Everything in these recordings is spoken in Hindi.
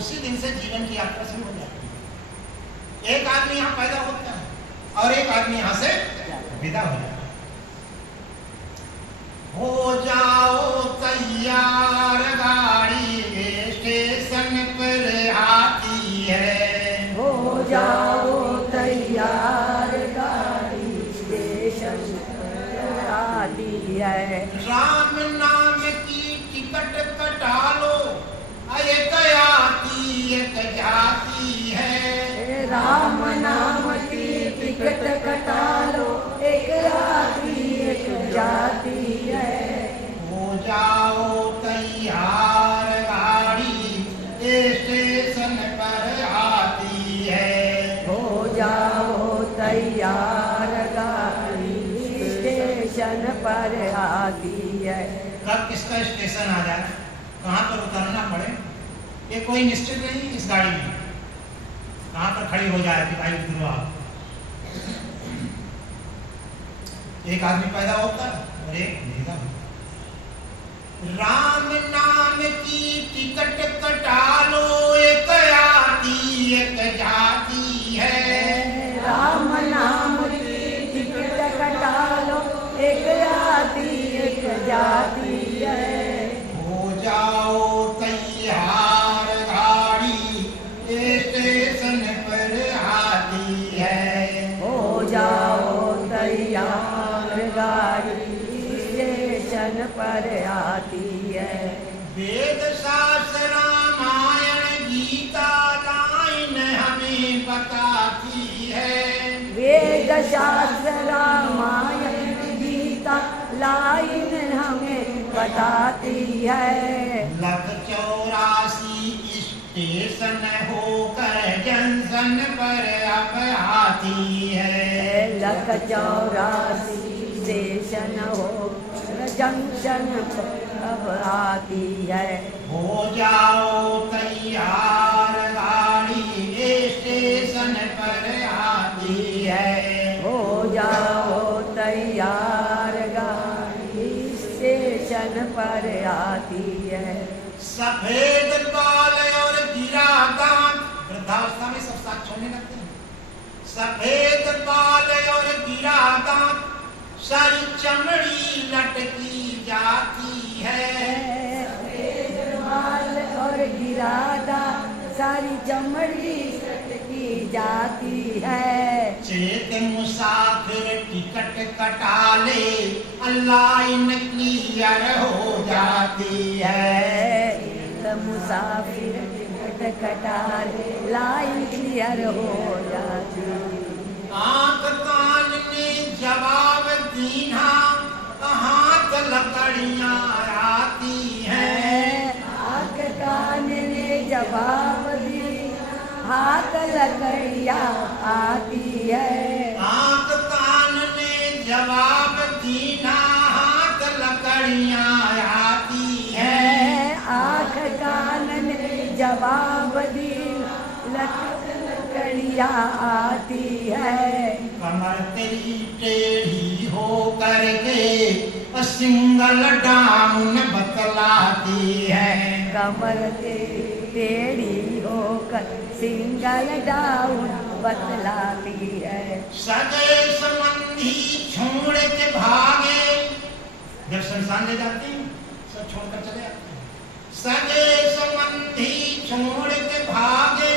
उसी दिन से जीवन की यात्रा शुरू हो जाती है। एक आदमी यहाँ पैदा होता है और एक आदमी यहाँ से विदा हो जाता है। हो जाओ तैयार, गाड़ी स्टेशन पर आती है। हो जाओ तैयार, गाड़ी स्टेशन पर आती है। राम नाम की टिकट कटा लो, एक आती एक जाती है। राम नाम की टिकट कटा लो, एक आती एक जाती है। हो जाओ तैयार, गाड़ी स्टेशन पर आती है। हो जाओ तैयार, गाड़ी स्टेशन पर आती है। कब किसका स्टेशन आ जाए, कहाँ पर उतरना पड़े, ये कोई निश्चित नहीं। इस गाड़ी में कहाँ पर खड़ी हो जाए कि भाई उतरो आप। एक आदमी पैदा होता है और एक विदा होता है। राम नाम की टिकट कटा लो, एक आती एक जाती है। राम नाम की टिकट कटा लो, एक आती एक जाती है। हो जाओ तैयार, गाड़ी स्टेशन पर आती है। हो जाओ तैयार, गाड़ी स्टेशन पर आती है। वेद शास्त्र रामायण गीता लाइन हमें बताती है। वेद शास्त्र रामायण गीता लाइन हमें बताती है। लख 84 स्टेशन होकर जंक्शन पर अब आती है। लख 84 स्टेशन हो जंक्शन पर अब आती है। हो जाओ तैयार, गाड़ी स्टेशन पर आती है। हो जाओ तैयार, गाड़ी स्टेशन पर आती है। सफेद बाल और गिरा दांत, वृद्धावस्था में सब साथ छोड़ने लगते हैं। सफेद बाल और गिरा दांत, सारी चमड़ी लटकी जाती है। सफेद बाल और गिरा दांत, सारी चमड़ी लटकी जाती है। चेत मुसाफिर टिकट कटा ले, लाइन क्लियर हो जाती है। तो मुसाफिर टिकट कटा ले, लाइन क्लियर हो जाती है। आंख कान ने जवाब दीना, हाथ लकड़ियां आती हैं। आंख कान ने जवाब दी, हाथ लकड़ियां आती है। आंख कान ने जवाब दीना, हाथ लकड़ियां आती हैं। आंख कान ने जवाब दी, लकड़ियां आती है। कमर तेरी टेढ़ी हो करके सिंगल डाउन बतलाती है। कमर टेढ़ी होकर सिंगल डाउन बतलाती है। सगे संबंधी छोड़ के भागे, जब शमशान ले जाते हैं सब छोड़कर चले जाते हैं। सगे संबंधी छोड़ के भागे,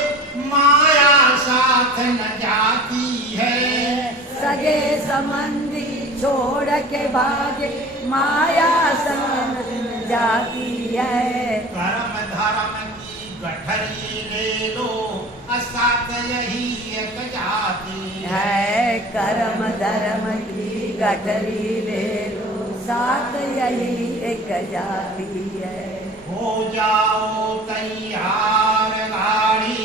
माया साथ न जाती है। सगे संबंधी छोड़ के भागे, माया संग न जाती है। कर्म धर्म की गठरी ले लो, साथ यही एक जाती है। कर्म धर्म की गठरी ले लो, साथ यही एक जाती है। हो जाओ तैयार, गाड़ी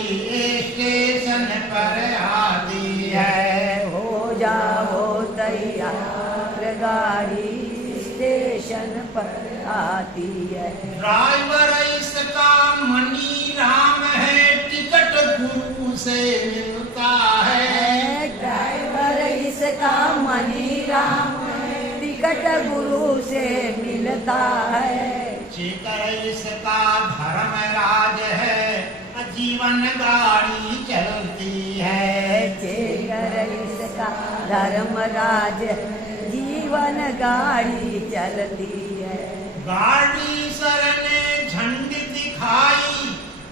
स्टेशन पर आती है। हो जाओ तैयार, गाड़ी स्टेशन पर आती है। ड्राइवर इसका मनी राम है, टिकट गुरु से मिलता है। ड्राइवर इसका मनी राम है, टिकट गुरु से मिलता है। चेकर इसका धर्म राज है, जीवन गाड़ी चलती है। जेकर इसका धर्मराज जीवन गाड़ी चलती है। गाड़ी सर ने झंडी दिखाई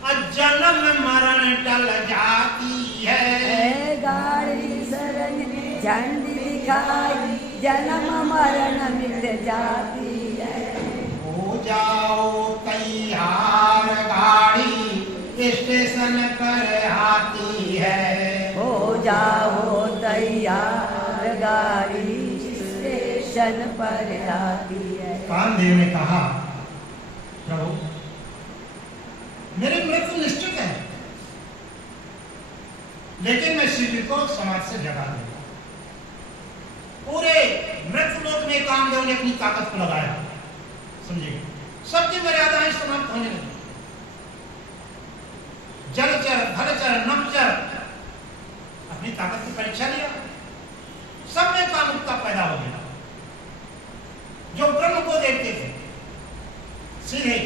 और जन्म मरण टल जाती है। गाड़ी सर ने झंडी दिखाई जन्म मरण मिट जाती है। हो जाओ तैयार गाड़ी स्टेशन पर आती है। हो जाओ तैयार गाड़ी स्टेशन पर आती है। कामदेव ने कहा प्रभु मेरी मृत्यु निश्चित है, लेकिन मैं शिव को समाज से जगा दूंगा। पूरे मृत्यु लोक में कामदेव ने अपनी ताकत को लगाया, समझिए सबकी मर्यादाएं समाप्त होने लगी। जलचर भलचर नभचर अपनी ताकत की परीक्षा लिया, सब में कामुकता पैदा हो गया। जो ब्रह्म को देखते थे सीधे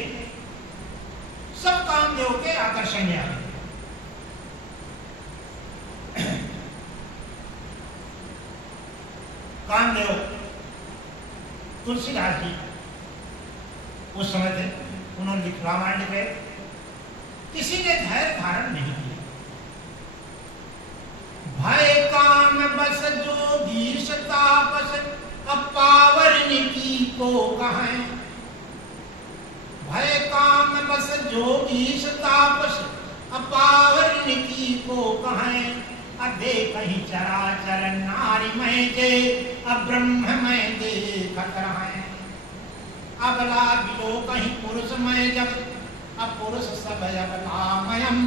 सब कामदेव के आकर्षण में आ गए। कामदेव तुलसीदास जी उस समय थे, उन्होंने रामायण लिखे, किसी ने धैर्य धारण नहीं किया। भय काम बस जो धीर तापस अपावरन की को कहें। भय काम बस जो धीर तापस अपावरन की को कहें। अधे कहीं चराचर नारी मैं जे अब्रह्म मैं देखत रहे। अबला बिलो कहीं पुरुष मैं जब अपुरुष सब अबलामयम।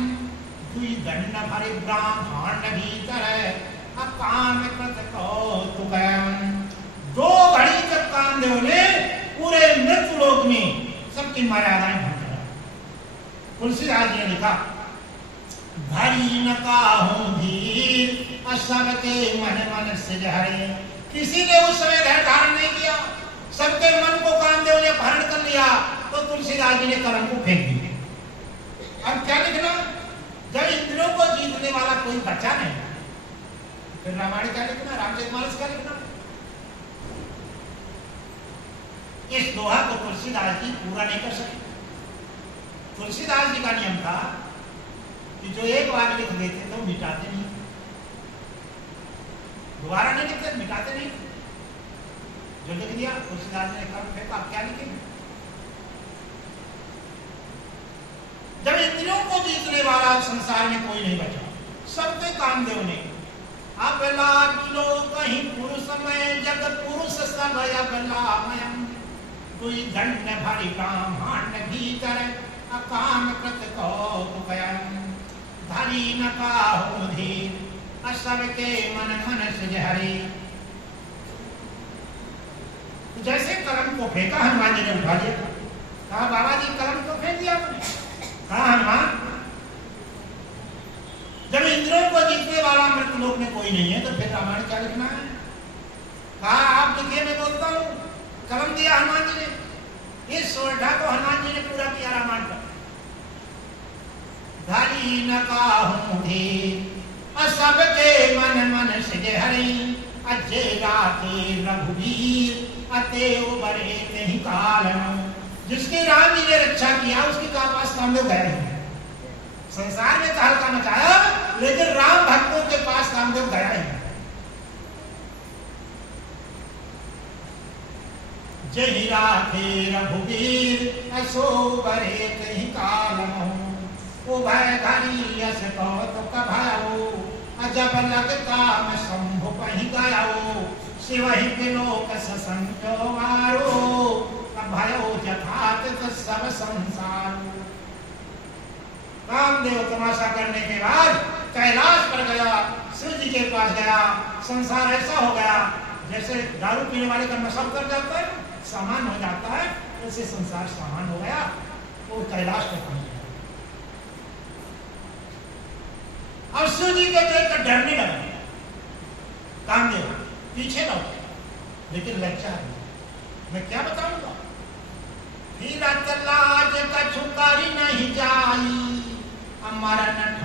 दुई दंड भरे ब्राह्मण भीतर अकाम कृत कौतुकम। दो घड़ी तक कामदेव ने पूरे मृत्यु लोक में सबकी मर्यादाएं भंग करा। तुलसीदास जी ने लिखा धरी न काहूं धीर सबके मन मन से हरे। किसी ने उस समय धैर्य धारण नहीं किया, सबके मन को कामदेव ने अपहरण कर लिया, तो तुलसीदास जी ने कलम को फेंक दिया। अब क्या लिखना, जब इंद्रियों को जीतने वाला कोई बचा नहीं, फिर रामायण क्या लिखना, रामचरितमानस क्या लिखना। इस दोहा को तुलसीदास जी पूरा नहीं कर सके। तुलसीदास जी का नियम था कि जो एक बार लिख देते तो मिटाते नहीं, दोबारा नहीं लिखते, मिटाते नहीं। जो लिख दिया तुलसीदास ने कलम फेंका, आप क्या लिखेंगे। जब इंद्रियों को जीतने वाला संसार में कोई नहीं बचा, सबके कामदेव ने अबला बिलो कहीं पुरुष में जगत पुरुष सब अबलामयम। दुई दंड भरी ब्राह्मण भीतर अकाम कृत कौतुकम। धरी न काहूं धीर सबके मन मन से हरे। जैसे कलम को फेंका हनुमान जी ने उठा लिया, कहा बाबा जी कलम को फेंक दिया आपने। कहा हनुमान जब इंद्रियों को जीतने वाला मृत्यु लोक में कोई नहीं है तो फिर रामायण क्या लिखना है। कहा आप लिखिए, मैं बोलता हूं। कलम दिया हनुमान जी ने, इस सोरठा को हनुमान जी ने पूरा किया रामायण का। धरी न काहूं धीर सबके मन मन से हरि। अजय राखे रघुवीर अते उबरे नहीं कालन। जिसकी राम जी ने रक्षा किया उसकी का पास कामदेव गए नहीं। संसार में तहलका मचाया, लेकिन राम भक्तों के पास कामदेव गया ही नहीं। जय राखे रघुवीर असो बरे कहीं कालन। उभय धरी यस कौतुक भयो अजब लगता में शंभु कहीं गयो। शिव ही बिलोक संतो मारो भयो जथात सब संसार। कामदेव तमाशा करने के बाद कैलाश पर गया, शिव जी के पास गया। संसार ऐसा हो गया जैसे दारू पीने वाले का नशा उतर जाता है, सामान हो जाता है, ऐसे संसार सामान हो गया और कैलाश पर पहुंच गया। और शिव जी के देखकर डरने लगा। कामदेव पीछे लौटे, लेकिन लज्जा है, मैं क्या बताऊंगा। फिर लाज कछु करी नहीं जाई मारा न